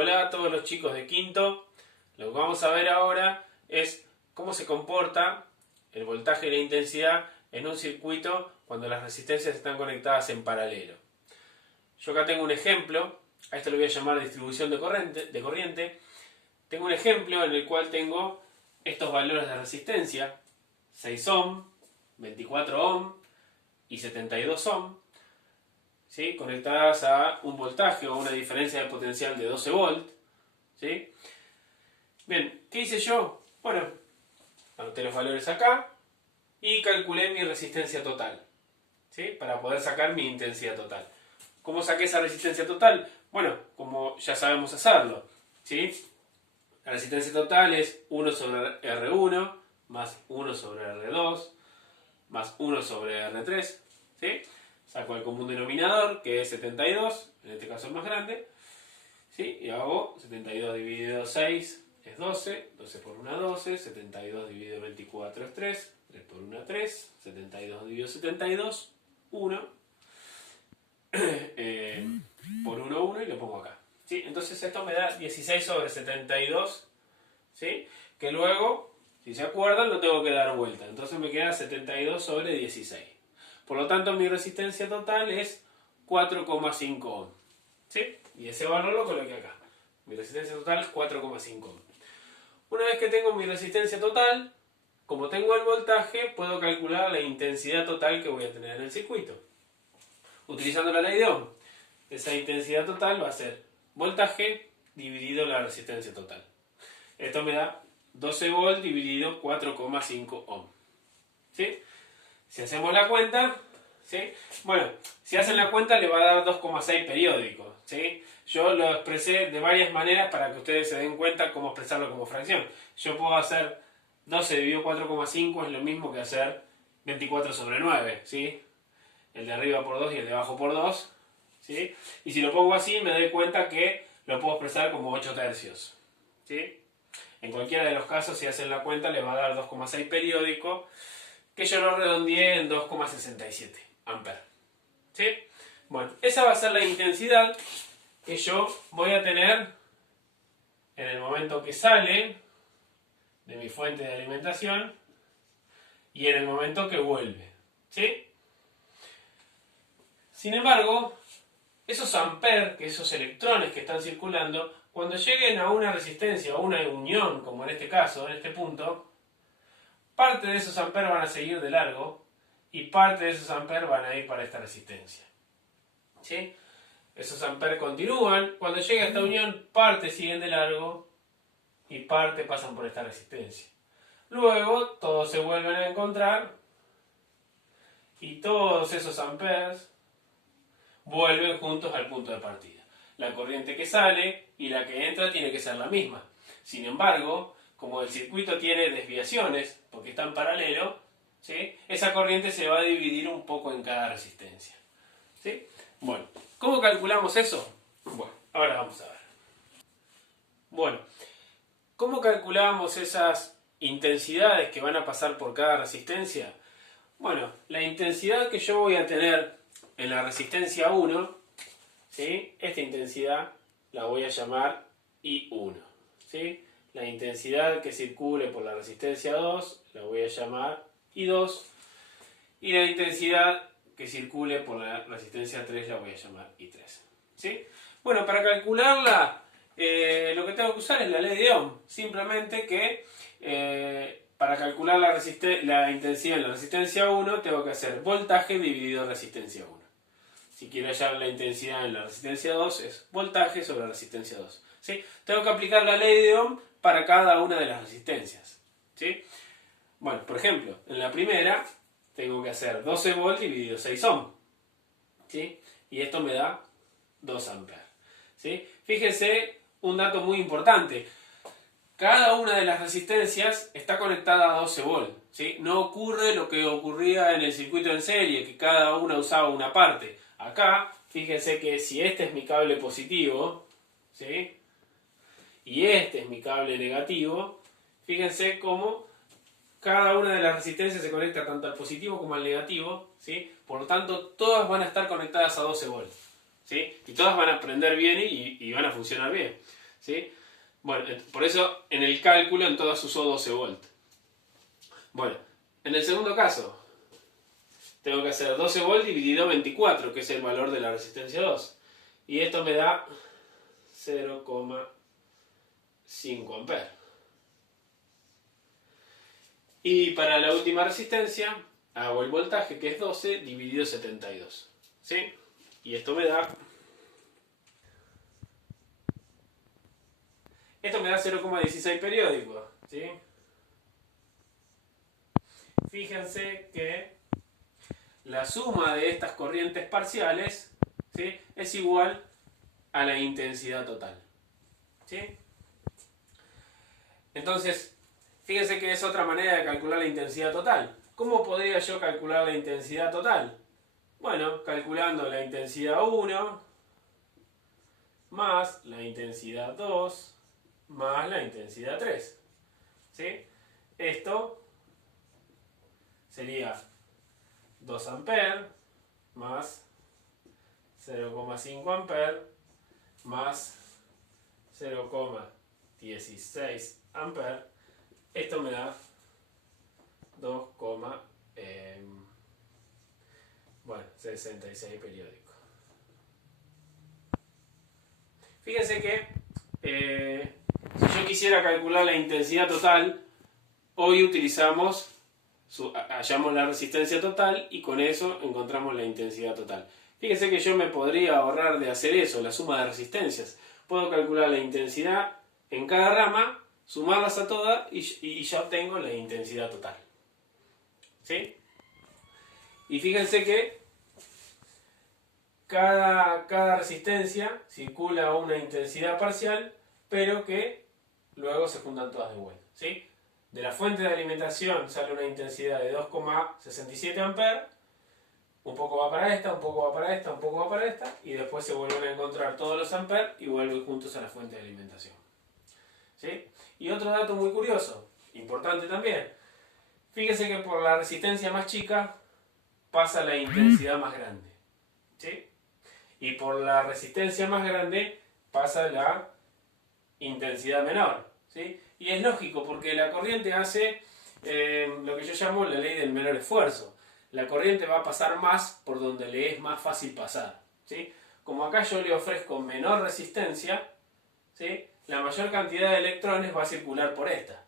Hola a todos los chicos de quinto. Lo que vamos a ver ahora es cómo se comporta el voltaje y la intensidad en un circuito cuando las resistencias están conectadas en paralelo. Yo acá tengo un ejemplo, a esto lo voy a llamar distribución de corriente. Tengo un ejemplo en el cual tengo estos valores de resistencia, 6 ohm, 24 ohm y 72 ohm, ¿sí? Conectadas a un voltaje o una diferencia de potencial de 12 volt. ¿Sí? Bien, ¿qué hice yo? Bueno, anoté los valores acá y calculé mi resistencia total, ¿sí? Para poder sacar mi intensidad total. ¿Cómo saqué esa resistencia total? Bueno, como ya sabemos hacerlo, ¿sí? La resistencia total es 1 sobre R1 más 1 sobre R2 más 1 sobre R3, ¿sí? Saco el común denominador, que es 72, en este caso es más grande, ¿sí? Y hago 72 dividido 6 es 12, 12 por 1 12, 72 dividido 24 es 3, 3 por 1 3, 72 dividido 72, 1, por 1 1 y lo pongo acá, ¿sí? Entonces esto me da 16 sobre 72, ¿sí? Que luego, si se acuerdan, lo tengo que dar vuelta, entonces me queda 72 sobre 16. Por lo tanto, mi resistencia total es 4,5 ohm, ¿sí? Y ese valor lo coloqué acá. Mi resistencia total es 4,5 ohm. Una vez que tengo mi resistencia total, como tengo el voltaje, puedo calcular la intensidad total que voy a tener en el circuito. Utilizando la ley de Ohm, esa intensidad total va a ser voltaje dividido la resistencia total. Esto me da 12 volt dividido 4,5 ohm. ¿Sí? Si hacemos la cuenta, ¿sí? Bueno, si hacen la cuenta le va a dar 2,6 periódicos, ¿sí? Yo lo expresé de varias maneras para que ustedes se den cuenta cómo expresarlo como fracción. Yo puedo hacer 12 dividido 4,5 es lo mismo que hacer 24 sobre 9, ¿sí? El de arriba por 2 y el de abajo por 2, ¿sí? Y si lo pongo así me doy cuenta que lo puedo expresar como 8 tercios, ¿sí? En cualquiera de los casos, si hacen la cuenta, le va a dar 2,6 periódico, que yo lo redondeé en 2,67 amperes. ¿Sí? Bueno, esa va a ser la intensidad que yo voy a tener en el momento que sale de mi fuente de alimentación y en el momento que vuelve. ¿Sí? Sin embargo, esos amperes, que esos electrones que están circulando, cuando lleguen a una resistencia o una unión, como en este caso, en este punto, parte de esos amperes van a seguir de largo y parte de esos amperes van a ir para esta resistencia. ¿Sí? Esos amperes continúan. Cuando llega a esta unión, parte siguen de largo y parte pasan por esta resistencia. Luego, todos se vuelven a encontrar y todos esos amperes vuelven juntos al punto de partida. La corriente que sale y la que entra tiene que ser la misma. Sin embargo, como el circuito tiene desviaciones, porque está en paralelo, ¿sí? Esa corriente se va a dividir un poco en cada resistencia. ¿Sí? Bueno, ¿cómo calculamos eso? Bueno, ahora vamos a ver. Bueno, ¿cómo calculamos esas intensidades que van a pasar por cada resistencia? Bueno, la intensidad que yo voy a tener en la resistencia 1, ¿sí? Esta intensidad la voy a llamar I1, ¿sí? La intensidad que circule por la resistencia 2 la voy a llamar I2 y la intensidad que circule por la resistencia 3 la voy a llamar I3, ¿sí? Bueno, para calcularla lo que tengo que usar es la ley de Ohm, simplemente que para calcular la intensidad en la resistencia 1 tengo que hacer voltaje dividido resistencia 1. Si quiero hallar la intensidad en la resistencia 2 es voltaje sobre resistencia 2. ¿Sí? Tengo que aplicar la ley de Ohm para cada una de las resistencias. ¿Sí? Bueno, por ejemplo, en la primera tengo que hacer 12 volt dividido 6 ohm. ¿Sí? Y esto me da 2 amperes. ¿Sí? Fíjense un dato muy importante. Cada una de las resistencias está conectada a 12 volt. ¿Sí? No ocurre lo que ocurría en el circuito en serie, que cada una usaba una parte. Acá, fíjense que si este es mi cable positivo, ¿sí? Y este es mi cable negativo, fíjense cómo cada una de las resistencias se conecta tanto al positivo como al negativo, ¿sí? Por lo tanto, todas van a estar conectadas a 12 volts, ¿sí? Y todas van a prender bien y van a funcionar bien. ¿sí? Bueno, por eso en el cálculo en todas usó 12 volts. Bueno, en el segundo caso, tengo que hacer 12 volts dividido 24, que es el valor de la resistencia 2. Y esto me da 0,5 amperes. Y para la última resistencia, hago el voltaje, que es 12, dividido 72. ¿Sí? Y esto me da 0,16 periódicos. ¿Sí? Fíjense que la suma de estas corrientes parciales, ¿sí?, es igual a la intensidad total. ¿Sí? Entonces, fíjense que es otra manera de calcular la intensidad total. ¿Cómo podría yo calcular la intensidad total? Bueno, calculando la intensidad 1 más la intensidad 2 más la intensidad 3. ¿Sí? Esto sería 2 amperes más 0,5 amperes más 0,16 amperes. Esto me da 2,66 periódicos. Fíjense que si yo quisiera calcular la intensidad total, hoy utilizamos, hallamos la resistencia total y con eso encontramos la intensidad total. Fíjense que yo me podría ahorrar de hacer eso, la suma de resistencias. Puedo calcular la intensidad en cada rama, sumarlas a todas y ya obtengo la intensidad total. ¿Sí? Y fíjense que cada resistencia circula a una intensidad parcial, pero que luego se juntan todas de vuelta. ¿Sí? De la fuente de alimentación sale una intensidad de 2,67 amperes, un poco va para esta, un poco va para esta, un poco va para esta, y después se vuelven a encontrar todos los amperes y vuelven juntos a la fuente de alimentación. ¿Sí? Y otro dato muy curioso, importante también, fíjense que por la resistencia más chica pasa la intensidad más grande. ¿Sí? Y por la resistencia más grande pasa la intensidad menor. ¿Sí? Y es lógico porque la corriente hace lo que yo llamo la ley del menor esfuerzo. La corriente va a pasar más por donde le es más fácil pasar. ¿Sí? Como acá yo le ofrezco menor resistencia, ¿sí?, la mayor cantidad de electrones va a circular por esta.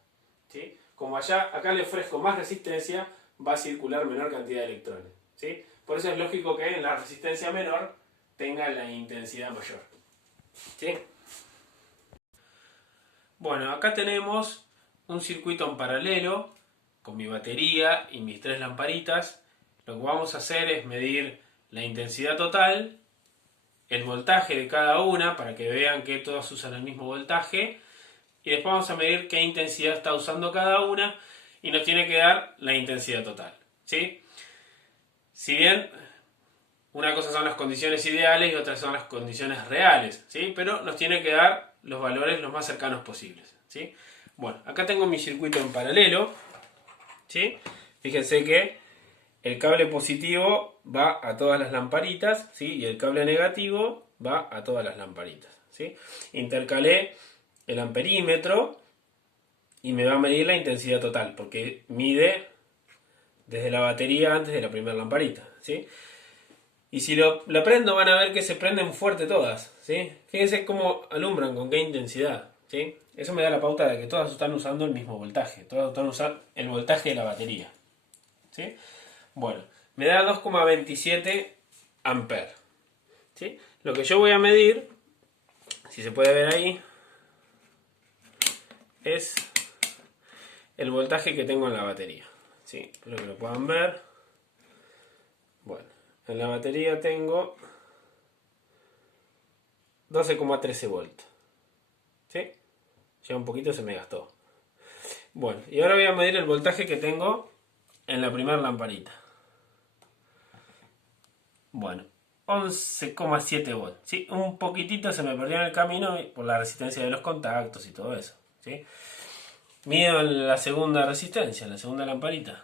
¿Sí? Como acá le ofrezco más resistencia, va a circular menor cantidad de electrones. ¿Sí? Por eso es lógico que en la resistencia menor tenga la intensidad mayor. ¿Sí? Bueno, acá tenemos un circuito en paralelo con mi batería y mis 3 lamparitas. Lo que vamos a hacer es medir la intensidad total, el voltaje de cada una para que vean que todas usan el mismo voltaje, y después vamos a medir qué intensidad está usando cada una y nos tiene que dar la intensidad total. ¿Sí? Si bien una cosa son las condiciones ideales y otra son las condiciones reales, ¿sí?, pero nos tiene que dar los valores los más cercanos posibles. ¿Sí? Bueno, acá tengo mi circuito en paralelo. ¿Sí? Fíjense que el cable positivo va a todas las lamparitas, ¿sí?, y el cable negativo va a todas las lamparitas. ¿Sí? Intercalé el amperímetro y me va a medir la intensidad total, porque mide desde la batería antes de la primera lamparita. ¿Sí? Y si lo prendo van a ver que se prenden fuerte todas. ¿Sí? Fíjense cómo alumbran, con qué intensidad. ¿Sí? Eso me da la pauta de que todas están usando el mismo voltaje, todas están usando el voltaje de la batería. ¿Sí? Bueno, me da 2,27 amperes. ¿Sí? Lo que yo voy a medir, si se puede ver ahí, es el voltaje que tengo en la batería. ¿Sí? Espero que lo puedan ver. Bueno, en la batería tengo 12,13 volts. ¿Sí? Ya un poquito se me gastó. Bueno, y ahora voy a medir el voltaje que tengo en la primera lamparita. Bueno, 11,7 volts. ¿Sí? Un poquitito se me perdió en el camino por la resistencia de los contactos y todo eso. ¿Sí? Mido en la segunda resistencia, en la segunda lamparita.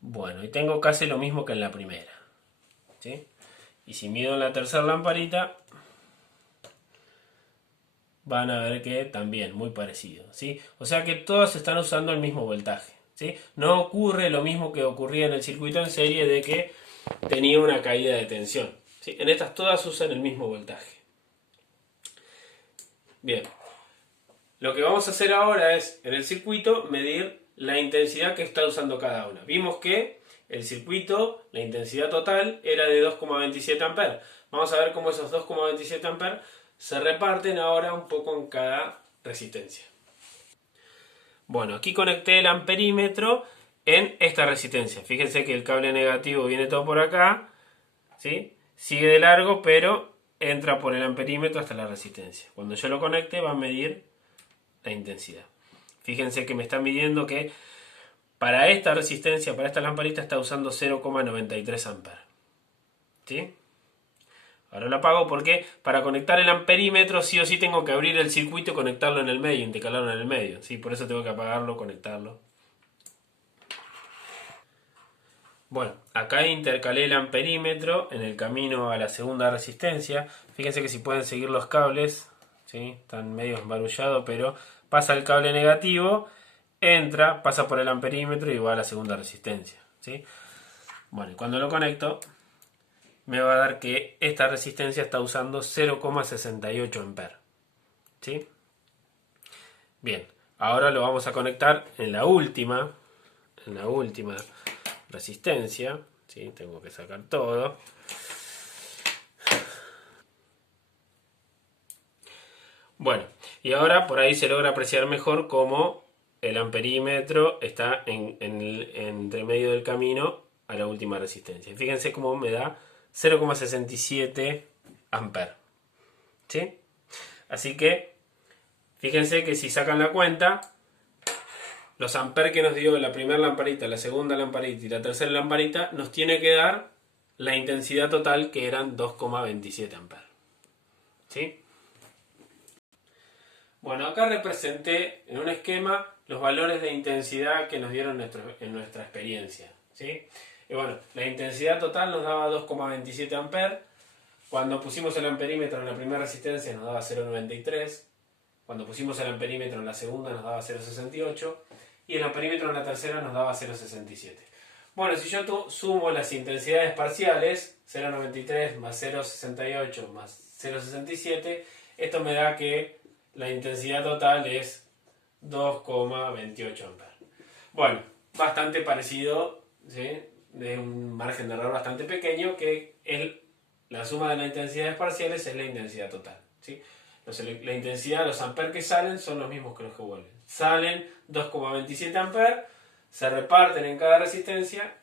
Bueno, y tengo casi lo mismo que en la primera. ¿Sí? Y si mido en la tercera lamparita, van a ver que también muy parecido, ¿sí? O sea que todos están usando el mismo voltaje, ¿sí? No ocurre lo mismo que ocurría en el circuito en serie de que tenía una caída de tensión, ¿sí? En estas todas usan el mismo voltaje. Bien, lo que vamos a hacer ahora es, en el circuito, medir la intensidad que está usando cada una. Vimos que el circuito, la intensidad total, era de 2,27 amperes. Vamos a ver cómo esos 2,27 amperes se reparten ahora un poco en cada resistencia. Bueno, aquí conecté el amperímetro en esta resistencia. Fíjense que el cable negativo viene todo por acá, ¿sí? Sigue de largo, pero entra por el amperímetro hasta la resistencia. Cuando yo lo conecte va a medir la intensidad. Fíjense que me está midiendo que para esta resistencia, para esta lamparita, está usando 0,93 amperes. ¿Sí? Ahora lo apago porque para conectar el amperímetro sí o sí tengo que abrir el circuito y conectarlo en el medio, intercalarlo en el medio. ¿Sí? Por eso tengo que apagarlo, conectarlo. Bueno, acá intercalé el amperímetro en el camino a la segunda resistencia. Fíjense que si pueden seguir los cables, ¿sí? Están medio embarullados, pero pasa el cable negativo, entra, pasa por el amperímetro y va a la segunda resistencia, ¿sí? Bueno, y cuando lo conecto, me va a dar que esta resistencia está usando 0,68 amperes, ¿sí? Bien, ahora lo vamos a conectar en la última resistencia, ¿sí? Tengo que sacar todo. Bueno, y ahora por ahí se logra apreciar mejor cómo el amperímetro está entre medio del camino a la última resistencia. Fíjense cómo me da 0,67 amperes, ¿sí? Así que fíjense que si sacan la cuenta, los amperes que nos dio la primera lamparita, la segunda lamparita y la tercera lamparita nos tiene que dar la intensidad total, que eran 2,27 amperes, ¿sí? Bueno, acá representé en un esquema los valores de intensidad que nos dieron en nuestra experiencia, ¿sí? Y bueno, la intensidad total nos daba 2,27 amperes. Cuando pusimos el amperímetro en la primera resistencia nos daba 0,93. Cuando pusimos el amperímetro en la segunda nos daba 0,68. Y el amperímetro en la tercera nos daba 0,67. Bueno, si yo sumo las intensidades parciales, 0,93 más 0,68 más 0,67, esto me da que la intensidad total es 2,28 amperes. Bueno, bastante parecido, ¿sí? De un margen de error bastante pequeño, que la suma de las intensidades parciales es la intensidad total, ¿sí? La intensidad, los amperes que salen son los mismos que los que vuelven. Salen 2,27 amperes, se reparten en cada resistencia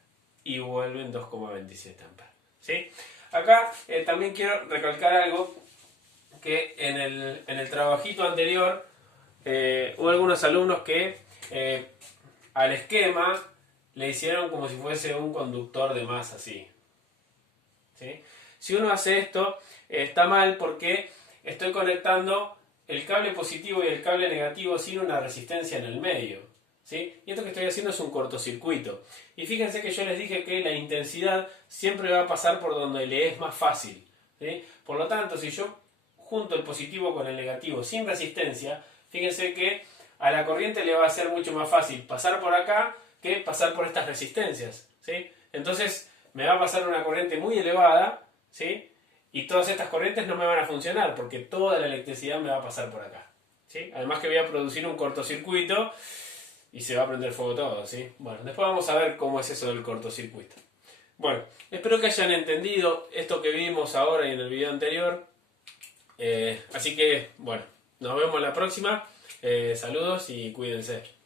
y vuelven 2,27 amperes, ¿sí? Acá también quiero recalcar algo, que en el trabajito anterior hubo algunos alumnos que al esquema le hicieron como si fuese un conductor de masa así, ¿sí? Si uno hace esto, está mal porque estoy conectando el cable positivo y el cable negativo sin una resistencia en el medio, ¿sí? Y esto que estoy haciendo es un cortocircuito. Y fíjense que yo les dije que la intensidad siempre va a pasar por donde le es más fácil, ¿sí? Por lo tanto, si yo junto el positivo con el negativo sin resistencia, fíjense que a la corriente le va a ser mucho más fácil pasar por acá que pasar por estas resistencias, ¿sí? Entonces me va a pasar una corriente muy elevada, ¿sí? Y todas estas corrientes no me van a funcionar porque toda la electricidad me va a pasar por acá, ¿sí? Además que voy a producir un cortocircuito y se va a prender fuego todo, ¿sí? Bueno, después vamos a ver cómo es eso del cortocircuito. Bueno, espero que hayan entendido esto que vimos ahora y en el video anterior. Así que, bueno, nos vemos la próxima. Saludos y cuídense.